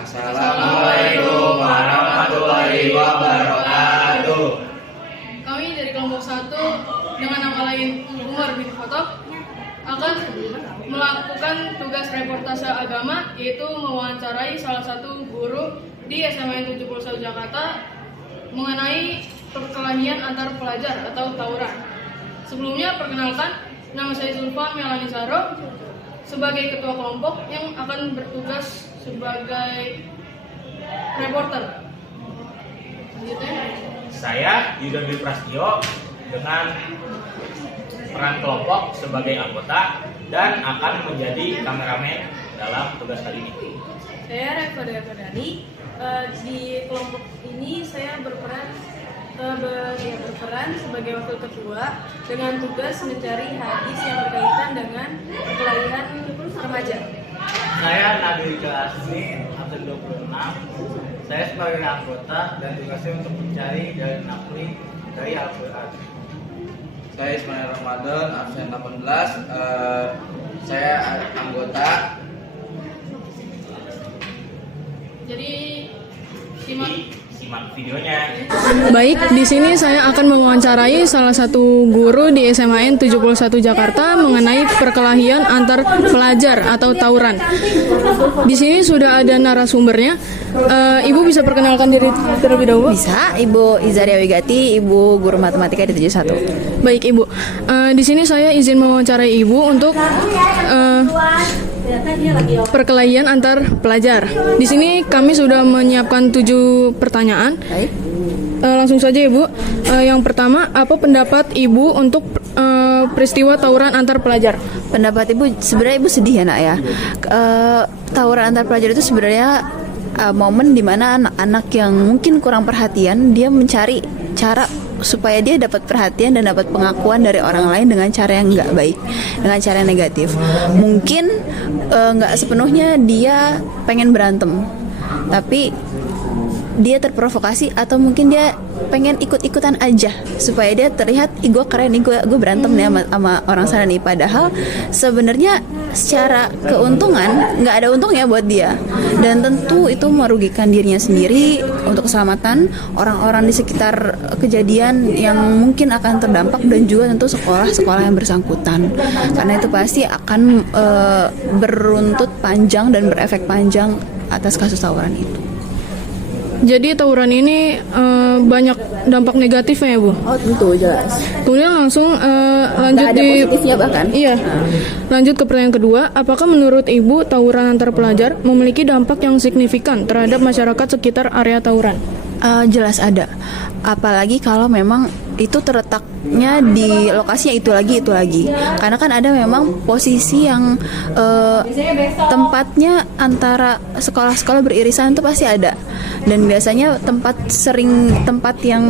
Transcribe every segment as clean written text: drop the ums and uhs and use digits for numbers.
Assalamualaikum warahmatullahi wabarakatuh. Kami dari kelompok 1 dengan nama lain Umar bin Khattab akan melakukan tugas reportase agama, yaitu mewawancarai salah satu guru di SMA 71 Jakarta mengenai perkelahian antar pelajar atau tawuran. Sebelumnya perkenalkan, nama saya Zulfa Melani Saro sebagai ketua kelompok yang akan bertugas sebagai reporter. Selanjutnya, Saya Yudon Dwi Prastio dengan peran kelompok sebagai anggota dan akan menjadi kameramen dalam tugas kali ini. Saya Reva Devadani. Di kelompok ini saya berperan sebagai wakil ketua dengan tugas mencari hadis yang berkaitan dengan perkelahian remaja. Saya Nabil Jasmin, absen 26. Saya sebagai anggota dan tugasnya untuk mencari dan nakli dari Al-Quran. Saya Ismail Ramadan, absen 18. Saya anggota. jadi Simak videonya. baik, di sini saya akan mewawancarai salah satu guru di SMA 71 Jakarta mengenai perkelahian antar pelajar atau tawuran. Di sini sudah ada narasumbernya. Ibu bisa perkenalkan diri terlebih dahulu? Bisa, Ibu Izaria Wigati, Ibu Guru Matematika di 71. Baik, Ibu. Di sini saya izin mewawancarai Ibu untuk perkelahian antar pelajar. Di sini kami sudah menyiapkan 7 pertanyaan. Baik. Langsung saja Ibu. Yang pertama, apa pendapat Ibu untuk peristiwa tawuran antar pelajar? Pendapat Ibu, sebenarnya Ibu sedih ya nak ya. Tawuran antar pelajar itu sebenarnya momen dimana anak-anak yang mungkin kurang perhatian, dia mencari cara supaya dia dapat perhatian dan dapat pengakuan dari orang lain dengan cara yang nggak baik, dengan cara yang negatif. Mungkin nggak sepenuhnya dia pengen berantem, tapi dia terprovokasi atau mungkin dia pengen ikut-ikutan aja supaya dia terlihat, gue keren nih, gue berantem nih sama orang sana nih. Padahal sebenarnya secara keuntungan nggak ada untungnya buat dia, dan tentu itu merugikan dirinya sendiri untuk keselamatan orang-orang di sekitar kejadian yang mungkin akan terdampak, dan juga tentu sekolah-sekolah yang bersangkutan, karena itu pasti akan beruntut panjang dan berefek panjang atas kasus tawuran itu. Jadi tawuran ini banyak dampak negatifnya ya, Bu? Oh tentu, jelas. Kemudian langsung lanjut Nggak ada positifnya bahkan. Iya. Lanjut ke pertanyaan kedua, apakah menurut Ibu tawuran antar pelajar memiliki dampak yang signifikan terhadap masyarakat sekitar area tawuran? Jelas ada. Apalagi kalau memang itu terletaknya di lokasinya itu lagi. Karena kan ada memang posisi yang tempatnya antara sekolah-sekolah beririsan itu pasti ada. Dan biasanya tempat yang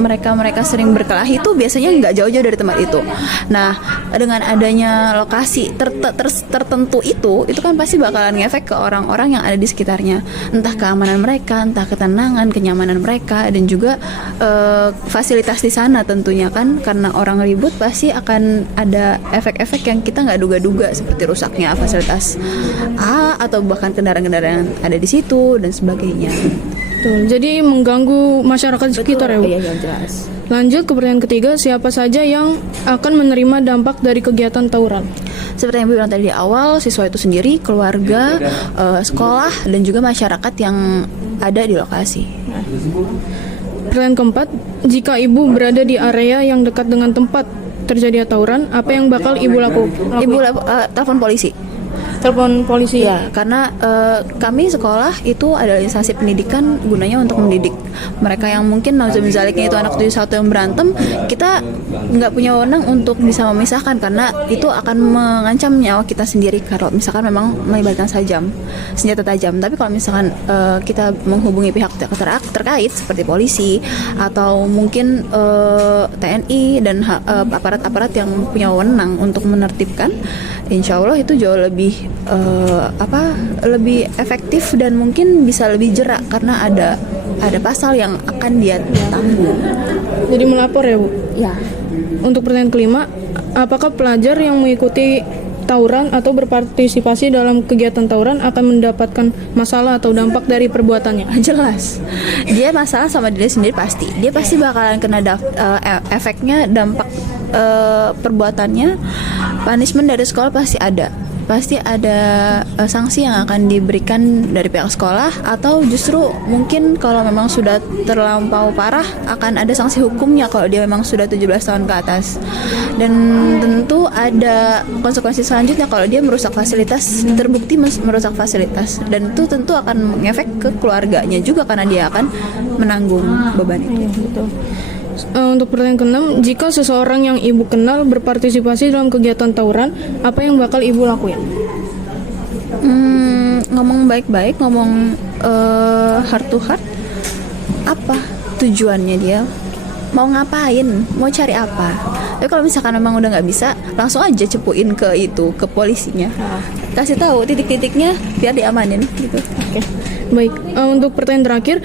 mereka sering berkelahi itu biasanya nggak jauh-jauh dari tempat itu. Nah, dengan adanya lokasi tertentu itu kan pasti bakalan ngefek ke orang-orang yang ada di sekitarnya. Entah keamanan mereka, entah ketenangan, kenyamanan mereka, dan juga fasilitas di sana tentunya kan, karena orang ribut pasti akan ada efek-efek yang kita nggak duga-duga, seperti rusaknya fasilitas atau bahkan kendaraan-kendaraan yang ada di situ dan sebagainya. Tuh, jadi mengganggu masyarakat sekitar ya, Bu? Iya, jelas. Lanjut ke pertanyaan ketiga, siapa saja yang akan menerima dampak dari kegiatan tawuran? Seperti yang Ibu bilang tadi di awal, siswa itu sendiri, keluarga, sekolah, dan juga masyarakat yang ada di lokasi. Pertanyaan keempat, jika Ibu berada di area yang dekat dengan tempat terjadi tawuran, apa yang bakal Ibu lakukan? Ibu telepon polisi. Telepon polisi? Ya, karena kami sekolah itu adalah instansi pendidikan, gunanya untuk mendidik mereka yang mungkin nauzubillahinya itu anak 71 yang berantem. Kita nggak punya wewenang untuk bisa memisahkan, karena itu akan mengancam nyawa kita sendiri kalau misalkan memang melibatkan senjata tajam. Tapi kalau misalkan kita menghubungi pihak terkait seperti polisi atau mungkin TNI dan aparat-aparat yang punya wewenang untuk menertibkan, insya Allah itu jauh lebih lebih efektif dan mungkin bisa lebih jerak, karena ada pasal yang akan dia tanggung. Jadi melapor ya, Bu? Ya. Untuk pertanyaan kelima, apakah pelajar yang mengikuti tawuran atau berpartisipasi dalam kegiatan tawuran akan mendapatkan masalah atau dampak dari perbuatannya? Jelas, dia masalah sama diri sendiri pasti. Dia pasti bakalan kena efeknya, dampak perbuatannya. Punishment dari sekolah pasti ada. Pasti ada sanksi yang akan diberikan dari pihak sekolah, atau justru mungkin kalau memang sudah terlampau parah akan ada sanksi hukumnya kalau dia memang sudah 17 tahun ke atas. Dan tentu ada konsekuensi selanjutnya kalau dia merusak fasilitas, terbukti merusak fasilitas, dan itu tentu akan mengefek ke keluarganya juga karena dia akan menanggung beban itu. Betul. Untuk pertanyaan ke-6, jika seseorang yang ibu kenal berpartisipasi dalam kegiatan tawuran, apa yang bakal ibu lakuin? Ngomong baik-baik, ngomong heart to heart. Apa tujuannya dia? Mau ngapain? Mau cari apa? Tapi kalau misalkan memang udah nggak bisa, langsung aja cepuin ke polisinya. Kasih tahu titik-titiknya biar diamanin gitu. Oke. Baik, untuk pertanyaan terakhir,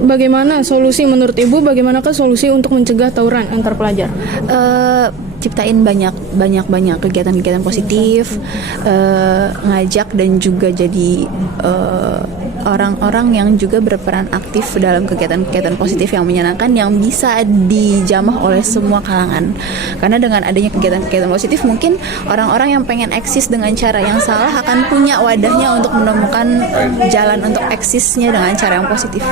bagaimana solusi menurut ibu? Bagaimanakah solusi untuk mencegah tawuran antar pelajar? Ciptain banyak kegiatan-kegiatan positif, ngajak dan juga jadi orang-orang yang juga berperan aktif dalam kegiatan-kegiatan positif yang menyenangkan, yang bisa dijamah oleh semua kalangan. Karena dengan adanya kegiatan-kegiatan positif, mungkin orang-orang yang pengen eksis dengan cara yang salah akan punya wadahnya untuk menemukan jalan untuk eksisnya dengan cara yang positif.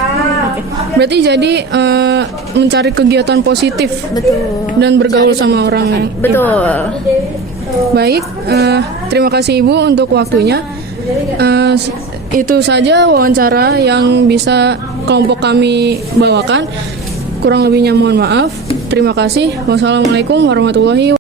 Berarti jadi mencari kegiatan positif. Betul. Dan bergaul sama orang yang Betul. baik. Terima kasih Ibu untuk waktunya. Itu saja wawancara yang bisa kelompok kami bawakan. Kurang lebihnya mohon maaf. Terima kasih. Wassalamualaikum warahmatullahi wabarakatuh.